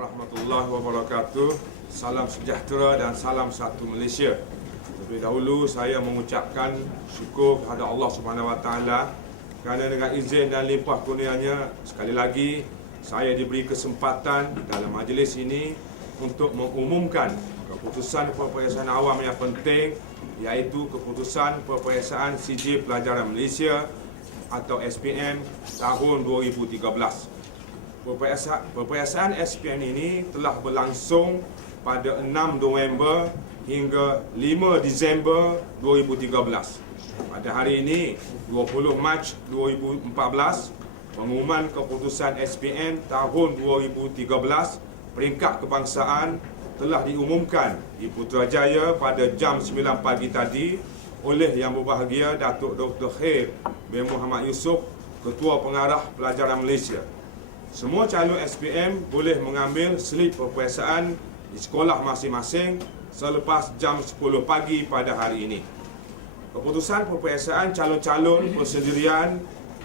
warahmatullahi wabarakatuh. Salam sejahtera dan salam satu Malaysia. Terlebih dahulu saya mengucapkan syukur kepada Allah Subhanahu Wa Taala kerana dengan izin dan limpah kurnianya sekali lagi saya diberi kesempatan dalam majlis ini untuk mengumumkan keputusan Peperiksaan Awam yang penting, iaitu keputusan Peperiksaan Sijil Pelajaran Malaysia atau SPM tahun 2013. Peperiksaan SPM ini telah berlangsung pada 6 November hingga 5 Disember 2013. Pada hari ini, 20 Mac 2014, pengumuman keputusan SPM tahun 2013 peringkat kebangsaan telah diumumkan di Putrajaya pada jam 9 pagi tadi oleh Yang Berbahagia Datuk Dr. Khair bin Muhammad Yusof, Ketua Pengarah Pelajaran Malaysia. Semua calon SPM boleh mengambil slip peperiksaan di sekolah masing-masing selepas jam 10 pagi pada hari ini. Keputusan peperiksaan calon-calon persendirian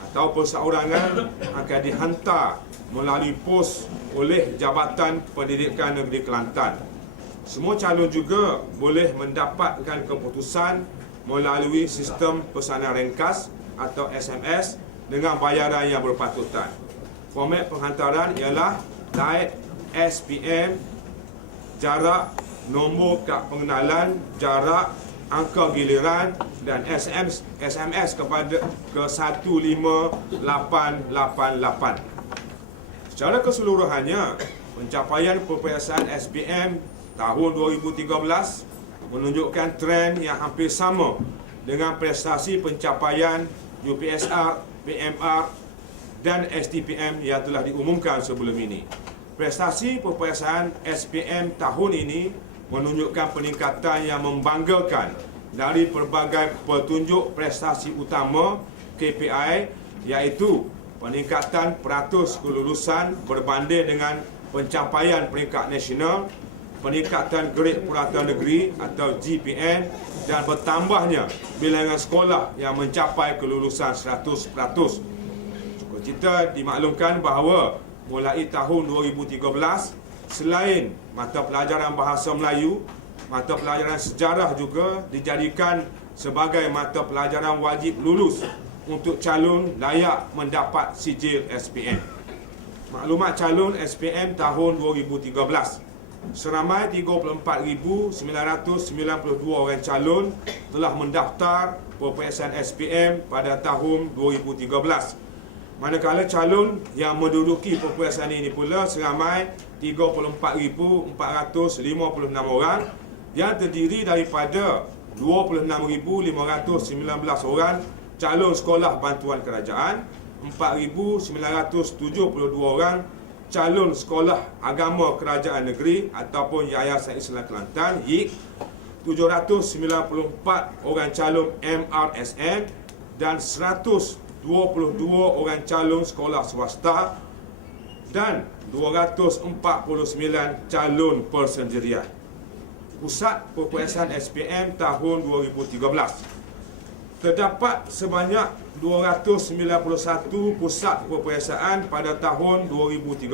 atau perseorangan akan dihantar melalui pos oleh Jabatan Pendidikan Negeri Kelantan. Semua calon juga boleh mendapatkan keputusan melalui sistem pesanan ringkas atau SMS dengan bayaran yang berpatutan. Format penghantaran ialah Diet SPM, jarak, nombor kad pengenalan, jarak, angka giliran dan SMS kepada ke 15888. Secara keseluruhannya, pencapaian peperiksaan SPM tahun 2013 menunjukkan trend yang hampir sama dengan prestasi pencapaian UPSR, PMR dan STPM yang telah diumumkan sebelum ini. Prestasi peperiksaan SPM tahun ini menunjukkan peningkatan yang membanggakan dari pelbagai petunjuk prestasi utama KPI, iaitu peningkatan peratus kelulusan berbanding dengan pencapaian peringkat nasional, peningkatan grade purata negeri atau GPN dan bertambahnya bilangan sekolah yang mencapai kelulusan 100%. Kita dimaklumkan bahawa mulai tahun 2013, selain mata pelajaran Bahasa Melayu, mata pelajaran sejarah juga dijadikan sebagai mata pelajaran wajib lulus untuk calon layak mendapat sijil SPM. Maklumat calon SPM tahun 2013. Seramai 34,992 orang calon telah mendaftar peperiksaan SPM pada tahun 2013. Manakala calon yang menduduki peperiksaan ini pula seramai 34,456 orang yang terdiri daripada 26,519 orang calon sekolah bantuan kerajaan, 4,972 orang calon sekolah agama kerajaan negeri ataupun Yayasan Islam Kelantan YIK, 794 orang calon MRSM dan 122 orang calon sekolah swasta dan 249 calon persendirian. Pusat peperiksaan SPM tahun 2013. Terdapat sebanyak 291 pusat peperiksaan pada tahun 2013.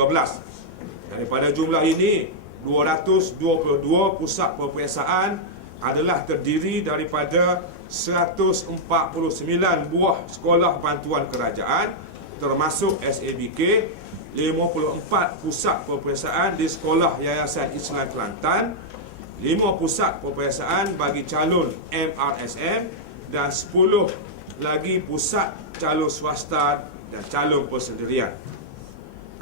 Daripada jumlah ini, 222 pusat peperiksaan adalah terdiri daripada 149 buah sekolah bantuan kerajaan termasuk SABK, 54 pusat peperiksaan di sekolah Yayasan Islam Kelantan, 5 pusat peperiksaan bagi calon MRSM dan 10 lagi pusat calon swasta dan calon persendirian.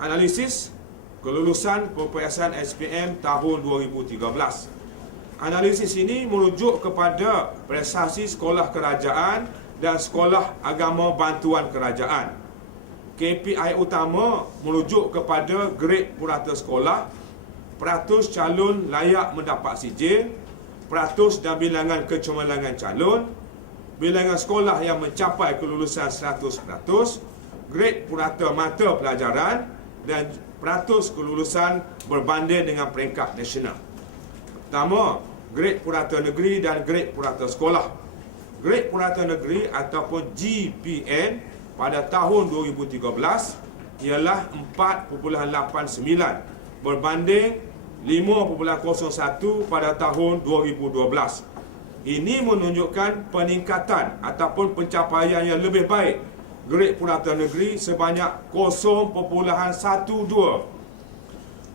Analisis kelulusan peperiksaan SPM tahun 2013. Analisis ini merujuk kepada prestasi sekolah kerajaan dan sekolah agama bantuan kerajaan. KPI utama merujuk kepada grade purata sekolah, peratus calon layak mendapat sijil, peratus dan bilangan kecemerlangan calon, bilangan sekolah yang mencapai kelulusan 100%, grade purata mata pelajaran dan peratus kelulusan berbanding dengan peringkat nasional. Pertama, grade purata negeri dan grade purata sekolah. Grade purata negeri ataupun GPN pada tahun 2013 ialah 4.89 berbanding 5.01 pada tahun 2012. Ini menunjukkan peningkatan ataupun pencapaian yang lebih baik grade purata negeri sebanyak 0.12.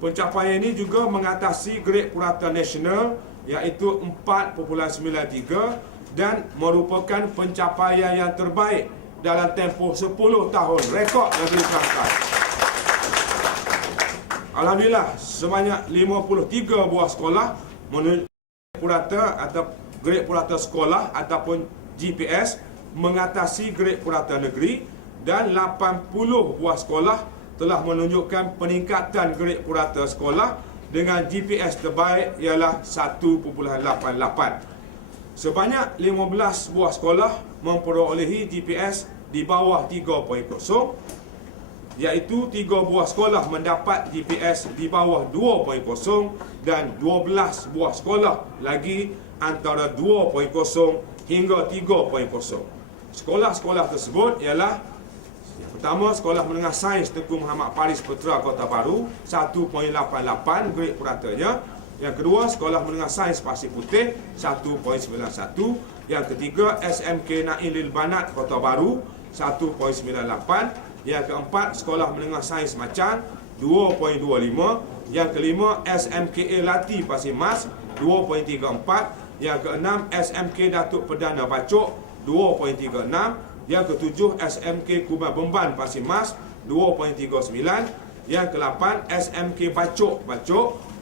Pencapaian ini juga mengatasi grade purata nasional iaitu 4.93 dan merupakan pencapaian yang terbaik dalam tempoh 10 tahun rekod negeri Kelantan. Alhamdulillah, sebanyak 53 buah sekolah menunjuk purata atau grade purata sekolah ataupun GPS mengatasi grade purata negeri dan 80 buah sekolah telah menunjukkan peningkatan grade purata sekolah dengan GPS terbaik ialah 1.88. Sebanyak 15 buah sekolah memperolehi GPS di bawah 3.0, iaitu 3 buah sekolah mendapat GPS di bawah 2.0 dan 12 buah sekolah lagi antara 2.0 hingga 3.0. Sekolah-sekolah tersebut ialah yang pertama, Sekolah Menengah Sains Tengku Muhammad Faris Putra Kota Baru 1.88 grade puratanya. Yang kedua, Sekolah Menengah Sains Pasir Putih 1.91. Yang ketiga, SMK Nailil Banat Kota Baru 1.98. Yang keempat, Sekolah Menengah Sains Macang 2.25. Yang kelima, SMKA Lati Pasir Mas 2.34. Yang keenam, SMK Datuk Perdana Bacok 2.36. Yang ketujuh, SMK Kuban Bemban Pasir Mas 2.39. Yang ke-8, SMK Bacok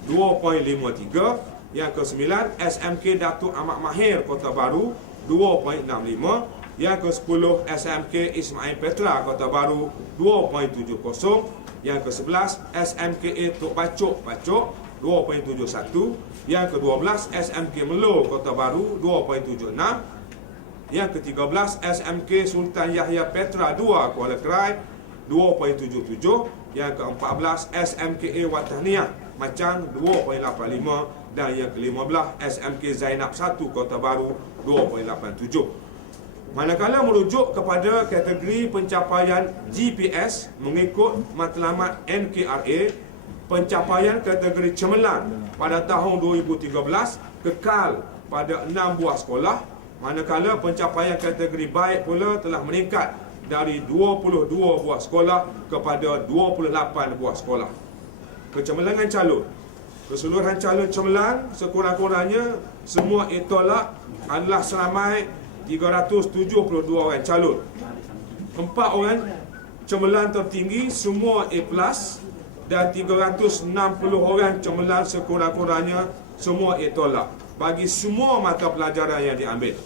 2.53. Yang ke-9, SMK Datuk Ahmad Mahir Kota Baru 2.65. Yang ke-10, SMK Ismail Petra Kota Baru 2.70. Yang ke-11, SMKA Tok Bacok 2.71. Yang ke-12, SMK Melo Kota Baru 2.76. Yang ke-13, SMK Sultan Yahya Petra 2 Kuala Krai 2.77. Yang ke-14, SMKA Wataniah Macang 2.85. Dan yang ke-15, SMK Zainab 1 Kota Baru 2.87. Manakala merujuk kepada kategori pencapaian GPS mengikut matlamat NKRA, pencapaian kategori cemerlang pada tahun 2013 kekal pada 6 buah sekolah, manakala pencapaian kategori baik pula telah meningkat dari 22 buah sekolah kepada 28 buah sekolah. Kecemerlangan calon. Keseluruhan calon cemerlang sekurang-kurangnya semua itolak adalah seramai 372 orang calon. 4 orang cemerlang tertinggi semua A+ dan 360 orang cemerlang sekurang-kurangnya semua A tolak bagi semua mata pelajaran yang diambil.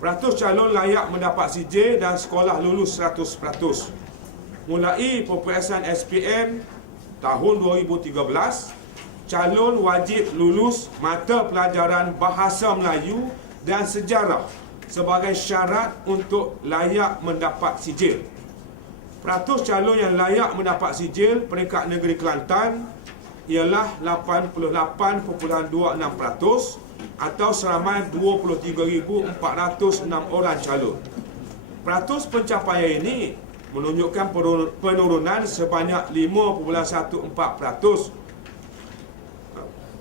Peratus calon layak mendapat CJ dan sekolah lulus 100%. Mulai peperiksaan SPM tahun 2013, calon wajib lulus mata pelajaran Bahasa Melayu dan Sejarah sebagai syarat untuk layak mendapat sijil. Peratus calon yang layak mendapat sijil peringkat negeri Kelantan ialah 88.26% atau seramai 23,406 orang calon. Peratus pencapaian ini menunjukkan penurunan sebanyak 5.14%.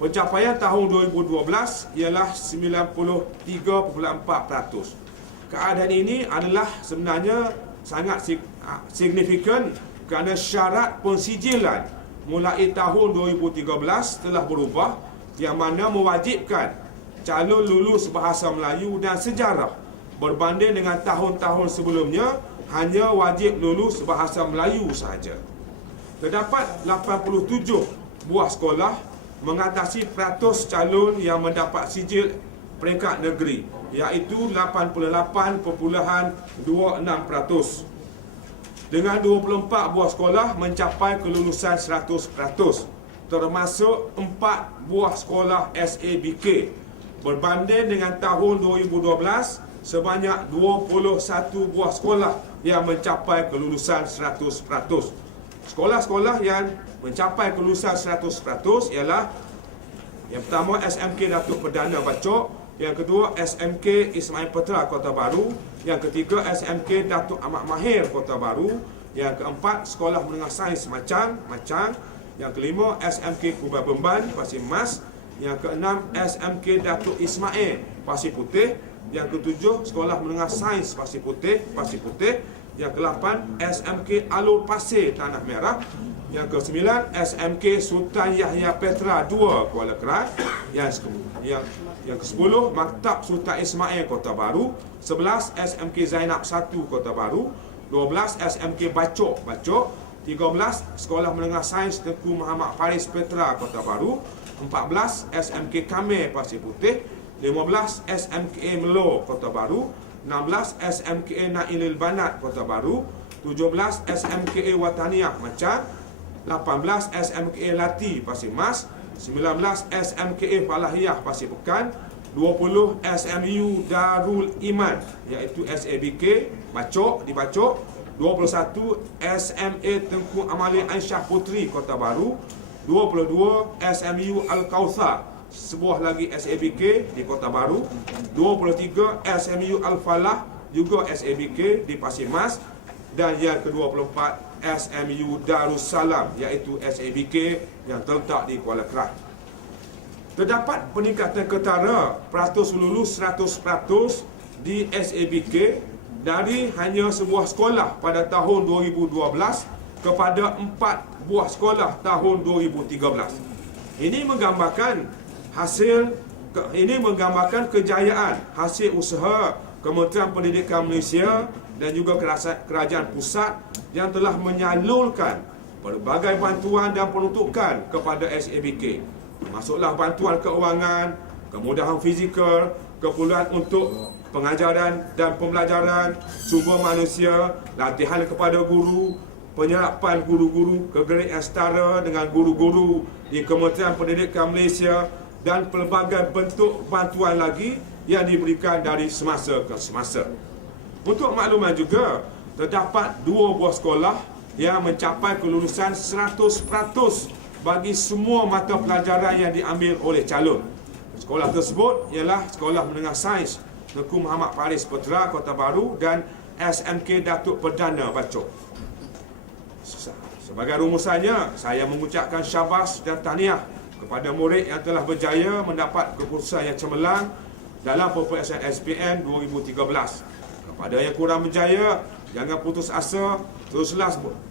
Pencapaian tahun 2012 ialah 93.4%. Keadaan ini adalah sebenarnya sangat signifikan kerana syarat pensijilan mulai tahun 2013 telah berubah, yang mana mewajibkan calon lulus Bahasa Melayu dan Sejarah berbanding dengan tahun-tahun sebelumnya hanya wajib lulus Bahasa Melayu sahaja. Terdapat 87 buah sekolah mengatasi peratus calon yang mendapat sijil peringkat negeri, iaitu 88.26%. Dengan 24 buah sekolah mencapai kelulusan 100%, termasuk 4 buah sekolah SABK. Berbanding dengan tahun 2012, sebanyak 21 buah sekolah yang mencapai kelulusan 100%. Sekolah-sekolah yang mencapai kelulusan 100% ialah yang pertama SMK Datuk Perdana Bacok, yang kedua SMK Ismail Petra Kota Baru, yang ketiga SMK Datuk Ahmad Mahir Kota Baru, yang keempat Sekolah Menengah Sains Macang, Yang kelima, SMK Kubah Bemban, Pasir Mas. Yang keenam, SMK Datuk Ismail, Pasir Putih. Yang ketujuh, Sekolah Menengah Sains Pasir Putih, Pasir Putih. Yang ke-8, SMK Alur Pasir, Tanah Merah. Yang ke-9, SMK Sultan Yahya Petra 2, Kuala Kerat. Yang ke-10, Maktab Sultan Ismail, Kota Baru. 11, SMK Zainab 1, Kota Baru. 12, SMK Bacok, 13, Sekolah Menengah Sains Tengku Muhammad Faris Petra, Kota Baru. 14, SMK Kamil, Pasir Putih. 15, SMK Melo, Kota Baru. 16, SMK Nailil Banat, Kota Baru. 17, SMK Wataniah, Macan. 18, SMK Lati, Pasir Mas. 19, SMK Falahiyah, Pasir Pekan. 20, SMU Darul Iman, iaitu SABK, Bacok, di Bacok. 21, SMA Tengku Amalia Aisyah Putri, Kota Baru. 22, SMU Al-Kautsar, sebuah lagi SABK di Kota Baru. 23, SMU Al-Falah, juga SABK di Pasir Mas. Dan yang ke-24, SMU Darussalam, iaitu SABK yang terletak di Kuala Kerat. Terdapat peningkatan ketara peratus lulus 100% di SABK dari hanya sebuah sekolah pada tahun 2012 kepada 4 buah sekolah tahun 2013. Ini menggambarkan kejayaan hasil usaha Kementerian Pendidikan Malaysia dan juga kerajaan pusat yang telah menyalurkan berbagai bantuan dan peruntukan kepada SABK. Masuklah bantuan keuangan, kemudahan fizikal, keperluan untuk pengajaran dan pembelajaran, sumber manusia, latihan kepada guru, penyerapan guru-guru ke grade yang setara dengan guru-guru di Kementerian Pendidikan Malaysia dan pelbagai bentuk bantuan lagi yang diberikan dari semasa ke semasa. Untuk makluman juga, terdapat 2 buah sekolah yang mencapai kelulusan 100% bagi semua mata pelajaran yang diambil oleh calon. Sekolah tersebut ialah Sekolah Menengah Sains Tengku Muhammad Faris Petra, Kota Baru dan SMK Datuk Perdana, Bacok. Sebagai rumusannya, saya mengucapkan syabas dan tahniah kepada murid yang telah berjaya mendapat keputusan yang cemerlang dalam peperiksaan SPM 2013. Kepada yang kurang berjaya, jangan putus asa,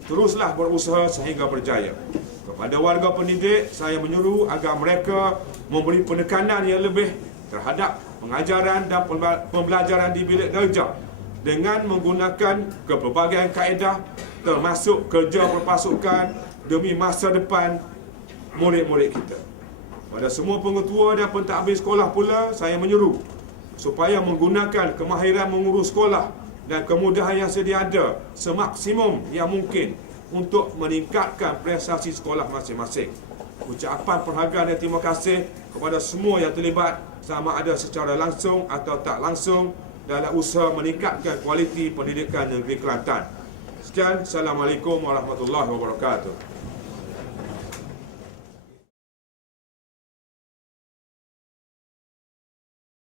teruslah berusaha sehingga berjaya. Kepada warga pendidik, saya menyuruh agar mereka memberi penekanan yang lebih terhadap pengajaran dan pembelajaran di bilik darjah dengan menggunakan pelbagai kaedah termasuk kerja berpasukan demi masa depan murid-murid kita. Pada semua pengetua dan pentadbir sekolah pula, saya menyuruh supaya menggunakan kemahiran mengurus sekolah dan kemudahan yang sedia ada semaksimum yang mungkin untuk meningkatkan prestasi sekolah masing-masing. Ucapan penghargaan dan terima kasih kepada semua yang terlibat, sama ada secara langsung atau tak langsung, dalam usaha meningkatkan kualiti pendidikan negeri Kelantan. Sekian, Assalamualaikum warahmatullahi wabarakatuh.